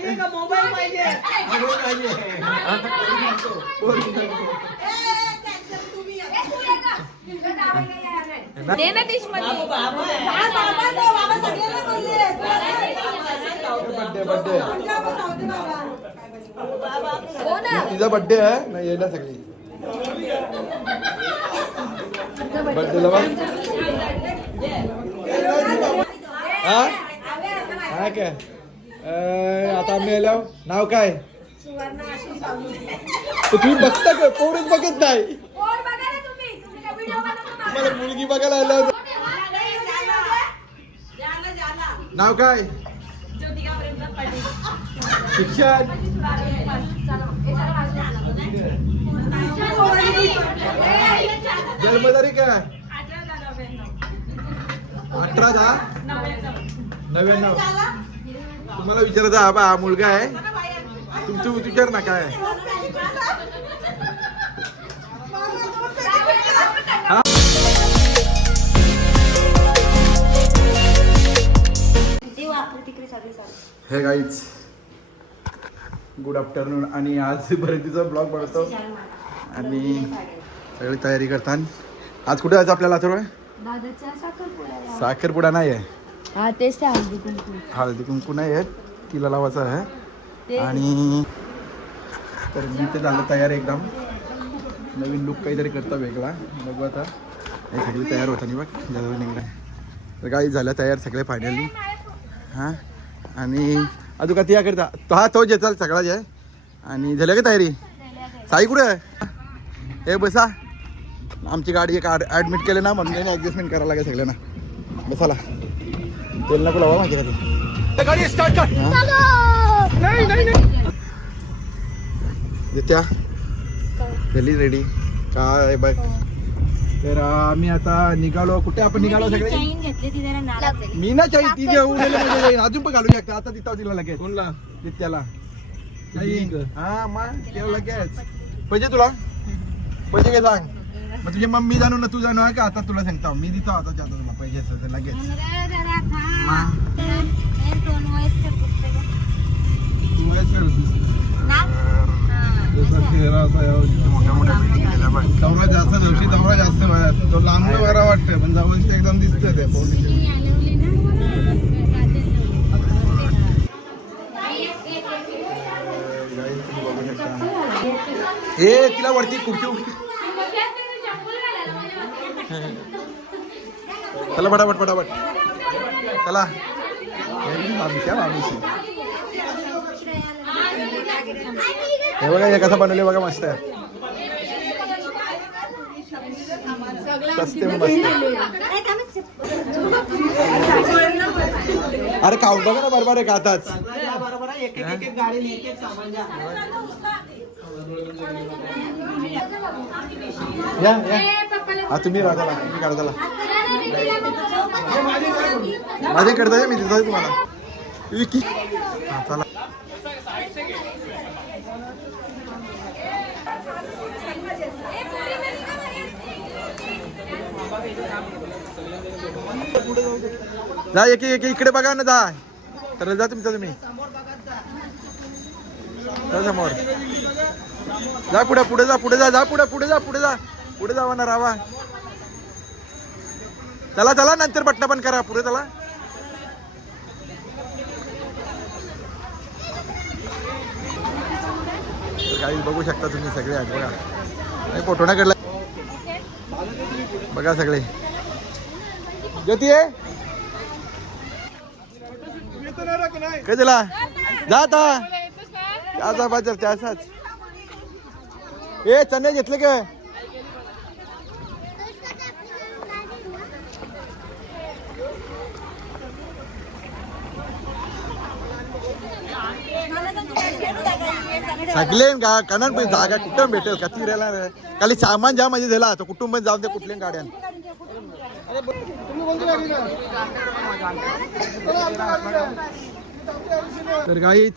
पाहिजे का मोबाईल पाहिजे? दे ना डिश मध्ये. तिचा बर्थडे आहे नाही येणार सगळी बर्थडेला हा काय आता आम्ही आलो. नाव काय तुम्ही बघता का? पोरच बघत नाही. मला मुलगी बघायला आलो. नाव काय? शिक्षण जन्मतारीख काय? 18/10/99. तुम्हाला विचारायचं हा मुलगा आहे तुमचं विचार ना काय हे गाईज गुड आफ्टरनून. आणि आज बरेचचा ब्लॉग बनवतो आणि सगळी तयारी करतात. आज कुठे जायचं आपल्याला? अथर्व साखरपुडा नाही आहे. हा तेच ते हळदी कुंकू नाही आहे, तिला लावायचं आहे. आणि तर मी ते झालं तयार एकदम. नवीन लुक काहीतरी करता वेगळा बघू आता. हे सगळी तयार होता नाही बघ जवळ निघला. तर काही झालं तयार सगळे फायनली. हां आणि अजून का त्या करता तो हा तोच येचाल सगळाच आहे. आणि झालं का तयारी? साई कुठे आहे? हे बसा. आमची गाडी एक ॲडमिट केलं ना म्हणून ॲडजस्टमेंट करायला लागेल सगळ्यांना. बसाला तेल नको लावा माहिती का? गाडी स्टार्ट कर. त्या झाली रेडी काय बघ. तर आम्ही आता निघालो. कुठे आपण निघालो सगळे? मी ना चाहिए ती अजून पण घालू शकता. आता तिथं तिला लगेच कोणला त्याला हा मग तेव्हा लगेच पाहिजे तुला पाहिजे काय सांग. मग तुझी मम्मी जाणू ना तू जाणू आहे का? आता तुला सांगतो मी देतो आता जातो तुला पाहिजे लगेच. दौरा जास्त दिवशी दौरा जास्त तो लांब बरा वाटतंय पण जवळच एकदम दिसतंय ते हे तिला वरती खुर्ची चला फटाफट फटाफट चला. हे बघा हे कसं बनवले बघा मस्त आहे. सस्ते मस्त. अरे खाऊन बघा ना बरोबर आहे का आताच. या हा तुम्ही राहा चला तुम्ही काढा चला. माझे करता मी दिसतोय तुम्हाला. चला जा एक एक इकडे बघा ना. जा तर जा तुमचा तुम्ही जा समोर जा. पुढे पुढे जा पुढे जा जा पुढे पुढे जा पुढे जा पुढे जावा ना रावा. चला चला नंतर बटणं पण करा पुढे चला. काही बघू शकता तुम्ही सगळे आहेत बघा. काही फोटो नाही काढला बघा सगळे. ज्योती आहे काय चला जा आता बाजार त्यासाच. ए चणे घेतले का? सगळे कणान पण जागा कुठं भेटेल का ती राहिला. खाली सामान जा म्हणजे झाला तो कुटुंब जाऊन दे कुठल्या गाड्यान. तर काहीच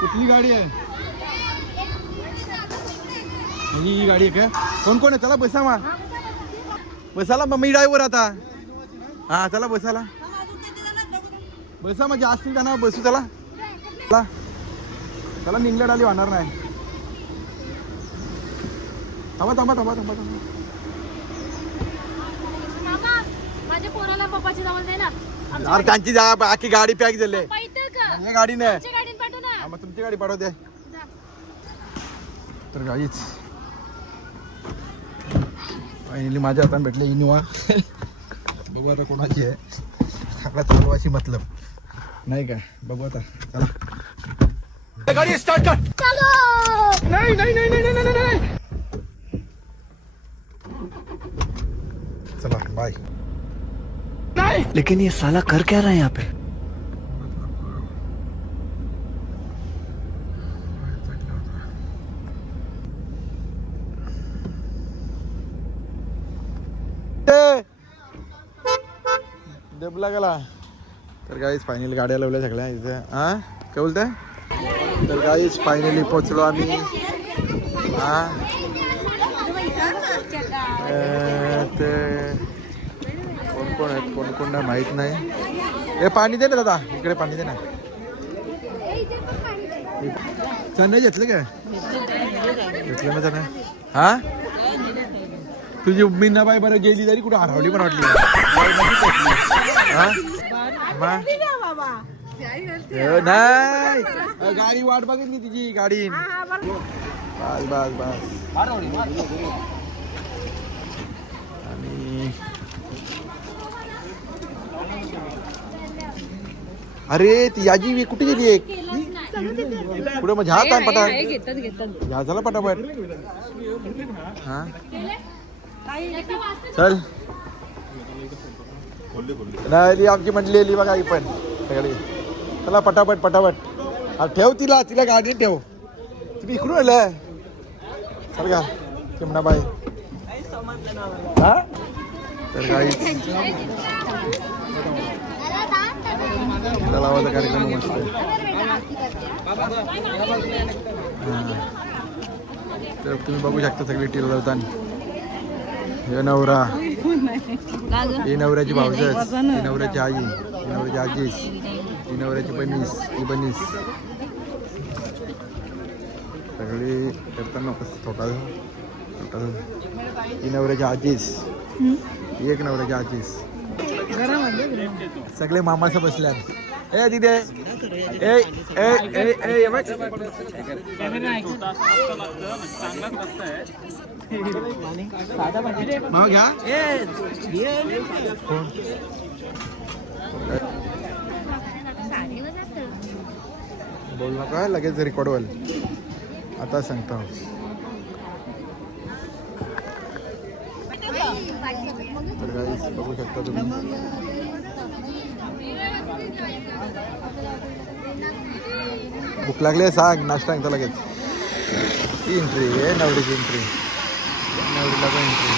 कुठली गाडी आहे ही गाडी आहे का? कोण कोण आहे? चला बसा मा बसाला मम्मी ड्रायव्हर आता हा चला बसाला बसा म्हणजे असतील का ना बसू चला चला चला निघल्या डाली वाहणार नाही थांबा थांबा थांबा थांबा थांबा माझ्या पोराला पप्पाची जवळ दे ना अरे त्यांची जागा आखी गाडी पॅक झाली का गाडी नाही गाडीत पाठव ना मग तुमची गाडी पाठवते तर गाडीच फायनली माझ्या हातात भेटले इनोवा बघू आता कोणाची आहे सगळ्या चालवाची मतलब नाही काय बघू आता चला गाडी स्टार्ट कर नाही नाही नाही नाही नाही नाही चला बाय नहीं लेकिन ये साला कर क्या रहा है यहाँ पे? दबला गेला तर गाईज फायनली गाड्या लावल्या सगळ्या इथे हा काय बोलताय तर गाईज फायनली पोचलो आम्ही हा ते कोण कोण आहेत कोण कोण नाही माहीत नाही हे पाणी दे ना दादा इकडे पाणी दे ना चणे घेतलं काय घेतलं ना चणे हा तुझी मीनाबाई बरं गेली तरी कुठे हरवली पण वाटली नाही गाडी वाट बघितली तिची गाडी बस बस बस आणि अरे ती याजी कुठे गेली एक पुढे मग ह्या ताण पटा ह्या झाला पटापट हा चल नाही आमची म्हटली आली बघा ही पण सगळी चला पटापट पटापट ठेव तिला तिला गाडी ठेव तुम्ही इकडून आलं चल का चिमणा बाई हा तर गाडी लावायचा कार्यक्रम मस्त तर तुम्ही बघू शकता सगळी टीला लावताना हे नवरा ही नवऱ्याची भावजस ही नवऱ्याची आई ही नवऱ्याची आजीस ही नवऱ्याची बनीस ही बनीस सगळी करताना छोटा ही नवऱ्याची आजीस ही एक नवऱ्याची आजीस सगळे मामाचं बसल्यात ए तिथे ए ए ए ए बघ भाव घ्या बोल नका लगेच रेकॉर्ड व्हाल आता सांगतो तर गाईस बघू शकता तुम्ही भूक लागली सांग नाश्ता सांगतो लगेच ही एंट्री आहे नवरीची एंट्री नवरीला पण एंट्री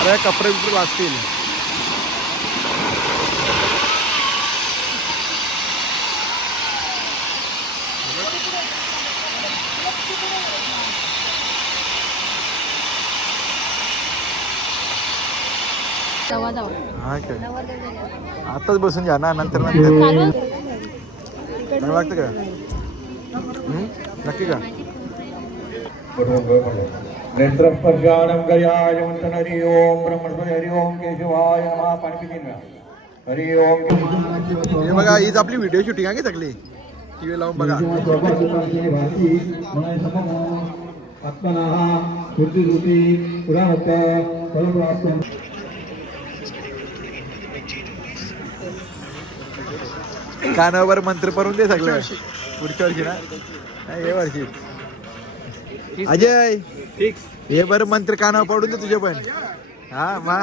अरे कपडे बिपडे लागतील हा काय आताच बसून घ्या ना नंतर नंतर नाही लागतं का नक्की का नेत्रस्पर्शानं गयायवंतन हरि ओम ब्रह्मस्पती हरि ओम केशवाय नमः पाणी पितीन हरि ओम हे बघा हीच आपली व्हिडिओ शूटिंग आहे की सगळी टीव्ही लावून बघा कानावर मंत्र परून दे सगळं पुढच्या वर्षी ना नाही हे वर्षी अजय हे बरं मंत्र कानावर पडून दे तुझे पण हा मा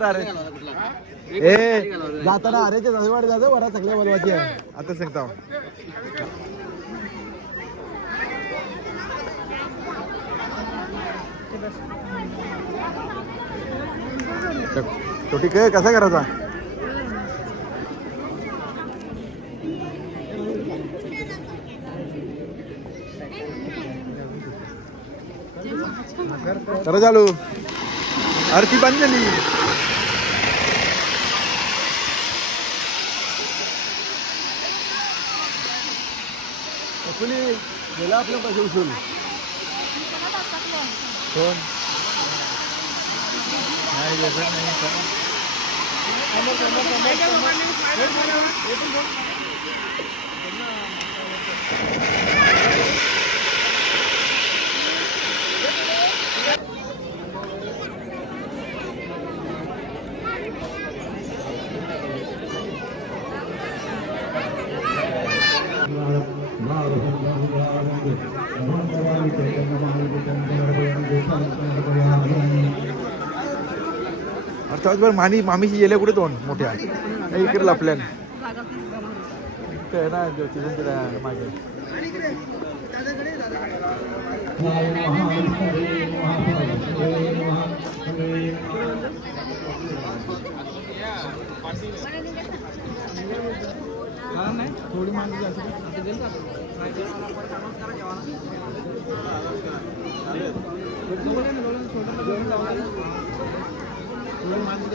अरे ए जाताना अरे ते जाऊ जाऊ वरा सगळ्या बोलवायची आहे आता सांगता तो ठीक आहे कसा करायचा करा चालू आरती बंद झाली. गेला आपलं पैसे उचलून कोण नाही देत नाही. अर्थात मामी मामीशी गेले कुठे दोन मोठ्या इकडे लपल्यान आहे ना तिथून मागे. थोडी मागे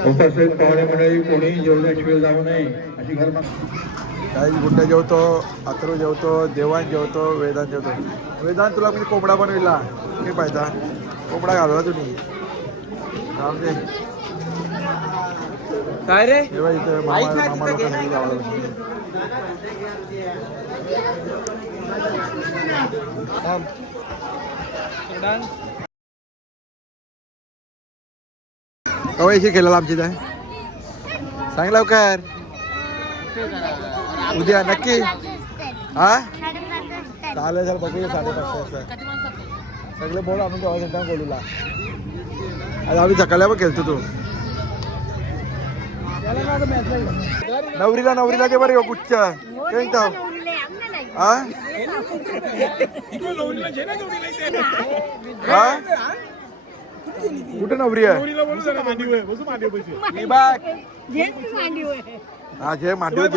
उपस्थित पाहुणे मंडळी कोणी जेवणाशिवाय जाऊ नये अशी घर काही गुड्डा जेवतो, अथर्व जेवतो, देवान जेवतो, वेदांत जेवतो. वेदांत तुला म्हणजे कोंबडा बनविला हे पाहिजे कोंबडा घालवा तुम्ही राम दे काय रे तेव्हा इथं मामा लोकांनी जावं. कवायशी केलेला आमची काय सांग लवकर उद्या नक्की. हा चालेल सर बघूया 5:30 वाजता सगळे बोल आणून तेव्हा बोलूला. आज आम्ही सकाळी पण खेळतो तू नवरीला ते बरं गुच्छ हा कुठे नवरी आहे हा जे मांडीवर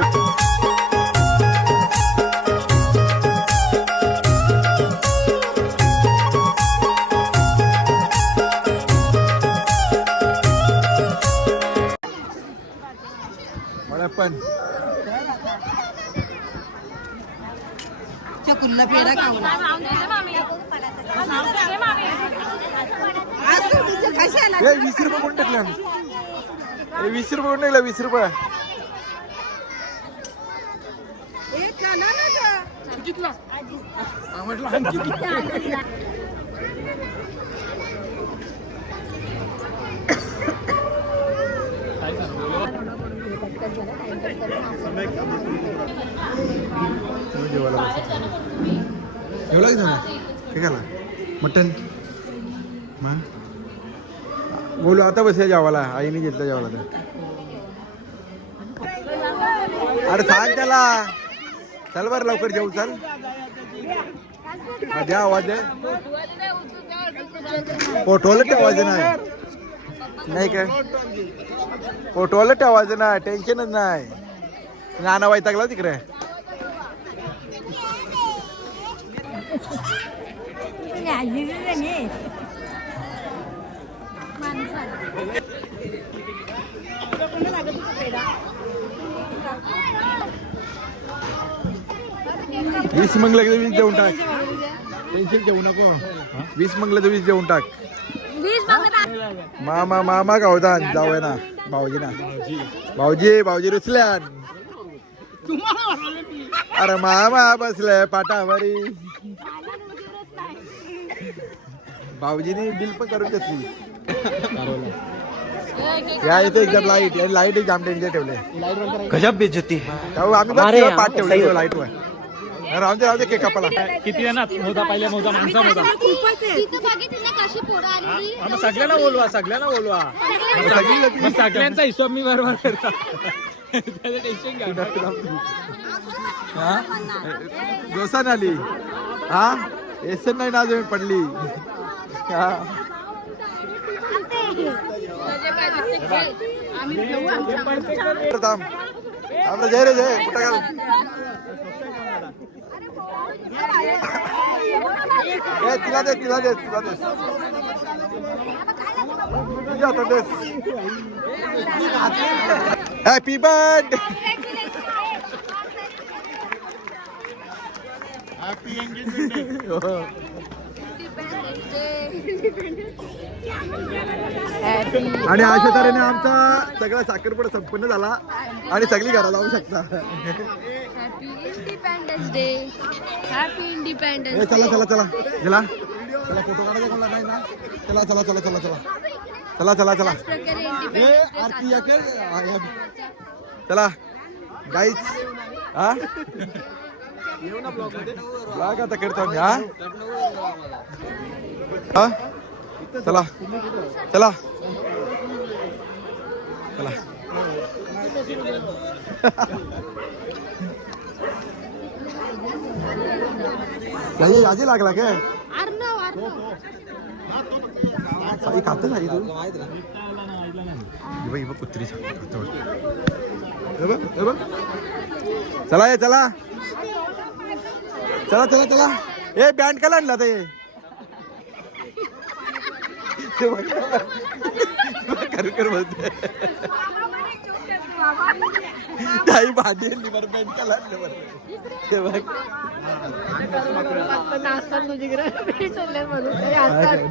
पण चकुल्ला पेढा खाऊ हे 20 रुपये कोण टाकले 20 रुपये कोण टाकले 20 रुपये जेवला की काय खाला मटन बोलू आता बस जेवायला आईने घेतलं जेवायला तर. अरे सांग त्याला चल बरं लवकर जेऊ चल दे आवाज दे पोटवलं ठेवायचं नाही काय पोटवलं ठेवायचं ना टेन्शनच नाही. नाना वैतागला तिकडे वीस मंगला 20 देऊन टाक टेन्शन घेऊ नको 20 मंगला 20 देऊन टाक. मामा गावदान जाऊया ना भाऊजी रुचल्यान अरे मामा बसले पाटावरी भाऊजीने बिल पण करून घेतली. या इथे एकदम लाईट एकदम टेन्शन ठेवले गजब बेइज्जती आम्ही पाठ ठेवले लाईट वर राहून दे केक कापाला किती आहे ना मोजा पहिल्या मोजा माणसा मोजा सगळ्यांना बोलवा मग सगळ्यांचा हिशोब मी बरोबर करता त्याचं टेन्शन घ्या दोसा आली हा एसन नाही ना अजून पडली हा आपलं जय रे जय कुठं घाल तिला दे हॅपी बर्थडे. आणि अशा तऱ्हेने आमचा सगळा साखरपुडा संपन्न झाला आणि सगळी घरा लावू शकता. Happy independence day. Happy independence. चला चला चला चला चला फोटो काढायचा कोणला नाही ना. चला चला चला चला चला चला चला चला आरती या कर. चला गाईच हा ब्लॉग आता करतो मी हा. चला चला चला काही आजी लागला काय साई खात नाही तू बाई कुत्री. चला ये चला चला चला चला. ए बँड का आणला ते कर कर बोलते काही भांडी आणली बरं बँड का आणलं बरं ते बघ.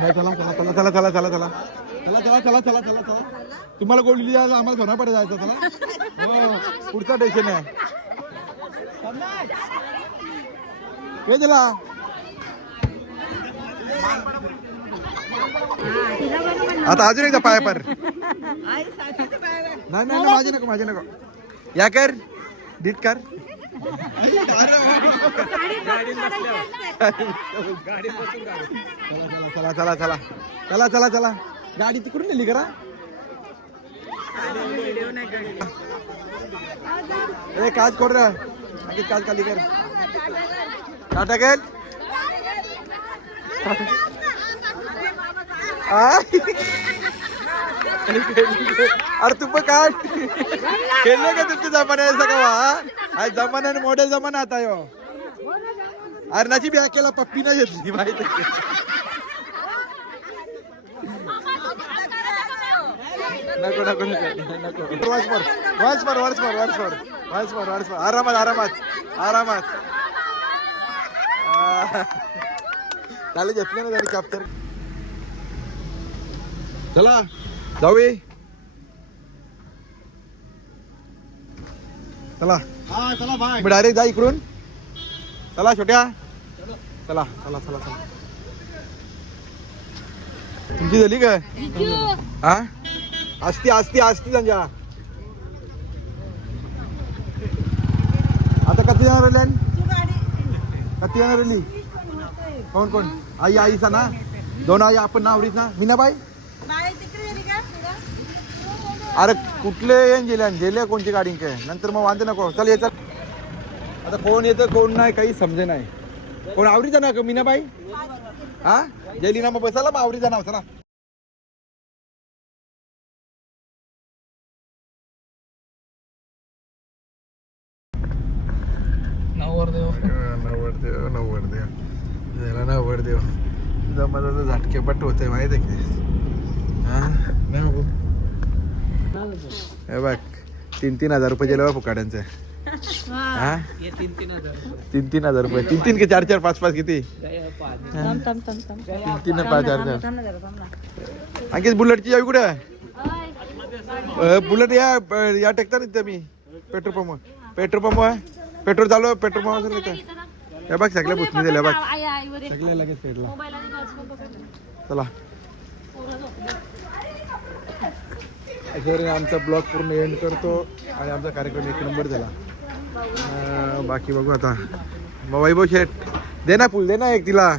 चला चला चला चला चला चला चला चला चला चला चला. तुम्हाला गोळी जायला आम्हाला सोनाकडे जायचं. चला पुढचा स्टेशन आहे हे. चला आता अजून एकदा पाया पर. नाही नाही माझे नको माझे नको. या कर डीट कर. चला चला चला चला चला चला चला. गाडी तिकडून नेली करा. ए काज कर रे काज खाली कर. टाटा कर. अरे तू पण काय खेळले का तुमच्या जमान्याचा का आज जमान्याने मॉडेल जमाना आता यो. अरे नाची बॅग केला पप्पी नाही घेतली माहिती. नको नको नको वॉच फॉर वॉच फॉर आरामात आरामात आरामात. चालेल घेतलं ना जरी कॅप्चर. चला जाऊ चला मी डायरेक्ट जा इकडून. चला छोट्या चला चला चला चला. तुमची झाली काय हा असती असती असती संजा. आता कधी जाणार कधी जाणार राहिली कोण कोण आई आईचा ना दोन आई आपण ना आवडीच ना. मीनाबाई अरे कुठले येऊन गेल्या कोणती गाडी काय नंतर मग वांदे नको. चल ये चल. आता कोण येतं कोण नाही काही समजे नाही. कोण आवडीचा ना मीनाबाई हा गेली ना मग बसायला मग आवडीचा नाव. चला नवरदेव नवरदेव नवरदेव त्याला नवरदेव जमाचा झटके पट होते माहिती आहे की हा नाही बघू. हे बघ 3,000 रुपये दिले बा फुकाड्यांचे. हा 3,000 रुपये 3 की 4 5 किती 3 5 आणखी बुलेटची चावी कुठे आहे. बुलेट या टेकतात इथे मी पेट्रोल पंप आहे. पेट्रोल चालू पेट्रोल पंप. हे बघ सगळ्या बुसणी दिल्या बघ सगळ्या लगेच पेटला. चला आमचा ब्लॉग पूर्ण एंड करतो आणि आमचा कार्यक्रम 1 नंबर झाला. बाकी बघू आता. मग वैभव शेठ दे ना फुल दे ना एक तिला.